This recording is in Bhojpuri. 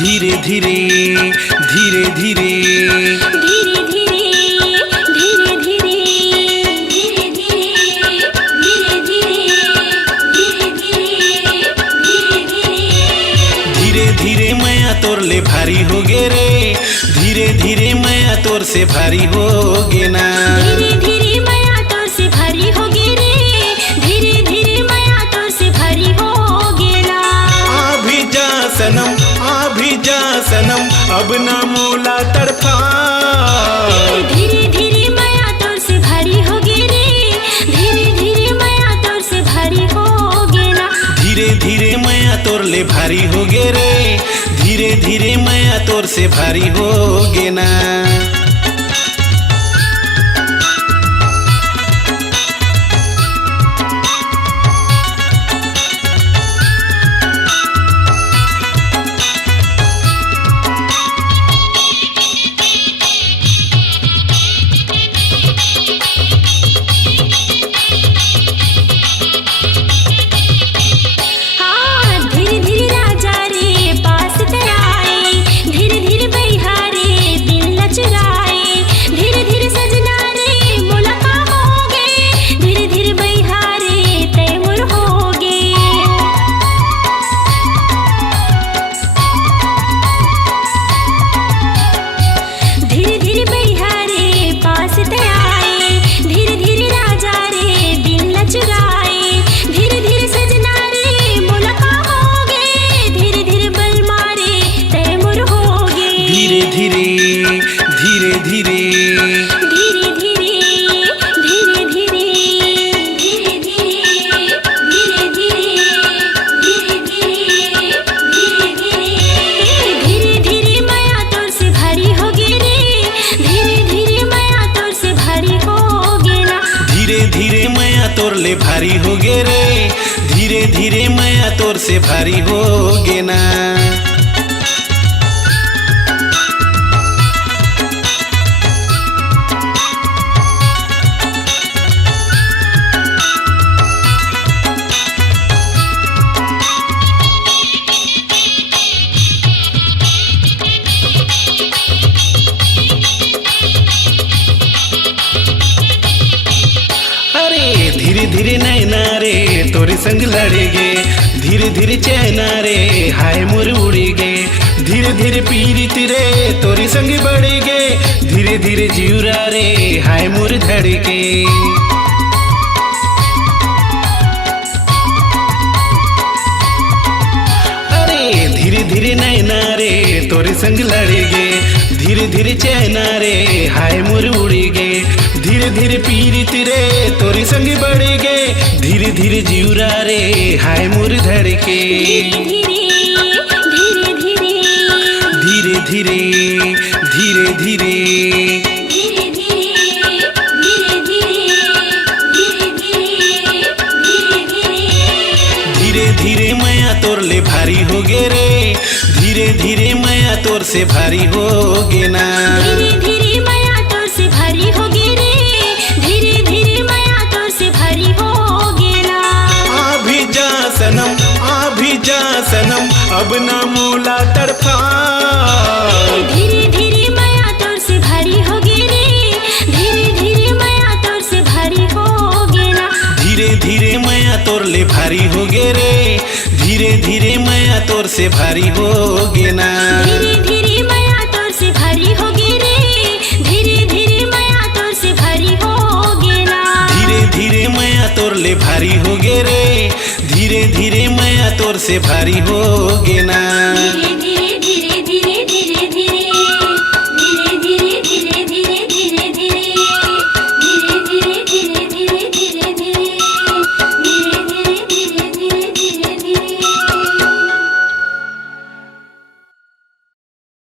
धीरे धीरे धीरे धीरे धीरे धीरे धीरे धीरे धीरे धीरे धीरे धीरे धीरे धीरे धीरे धीरे मैया तोर ले भारी हो गे रे। धीरे धीरे मैया तोर से भारी हो गे ना। धीरे धीरे मैया तोर से भारी हो गे रे। धीरे धीरे मैया तोर से भारी हो गे ना। अभी जा सनम अब ना मोला तड़फा। धीरे धीरे मैया तोर से भारी हो गे रे। धीरे धीरे मैया तोर से भारी हो गे ना। धीरे धीरे मैया तोर ले भारी हो गे रे। धीरे धीरे मैया तोर से भारी हो गे ना। तोर ले भारी हो गे रे। धीरे धीरे मैया तोर से भारी हो गे ना। धीरे धीरे नैना रे तोरे संग लड़ेगे। धीरे धीरे चैना रे हाय मोर उड़ेगे। धीरे धीरे पीरित रे तोरे संग बढ़ेगे। धीरे धीरे जीवरा रे हाय मोर धड़के। अरे धीरे धीरे नैना रे तोरे संग लड़ेगे। धीरे धीरे चैना रे हाय मोर उड़ेगे। धीरे धीरे पीरित रे तोरी संग बढ़ेगे। धीरे धीरे जीवरा रे हाय मोर धड़के। धीरे धीरे धीरे धीरे धीरे धीरे मैया तोर ले भारी हो गे रे। धीरे धीरे मैया तोर से भारी हो गे ना। धीरे धीरे मैया तोर से भारी हो गे रे। धीरे धीरे मैया तोर से भारी हो गे ना। अभी जा सनम अब ना मोला तड़फा। धीरे धीरे मैया तोर से भारी हो गे रे। धीरे धीरे मैया तोर से भारी हो गे ना। धीरे धीरे मैया तोर ले भारी हो गे रे। धीरे धीरे मैया तोर से भारी हो गे ना। धीरे धीरे मैया तोर से भारी हो गे रे। धीरे धीरे मैया तोर से भारी हो गे ना। धीरे धीरे मैया तोर ले भारी हो गे रे। धीरे धीरे मैया तोर से भारी हो गे ना। धीरे धीरे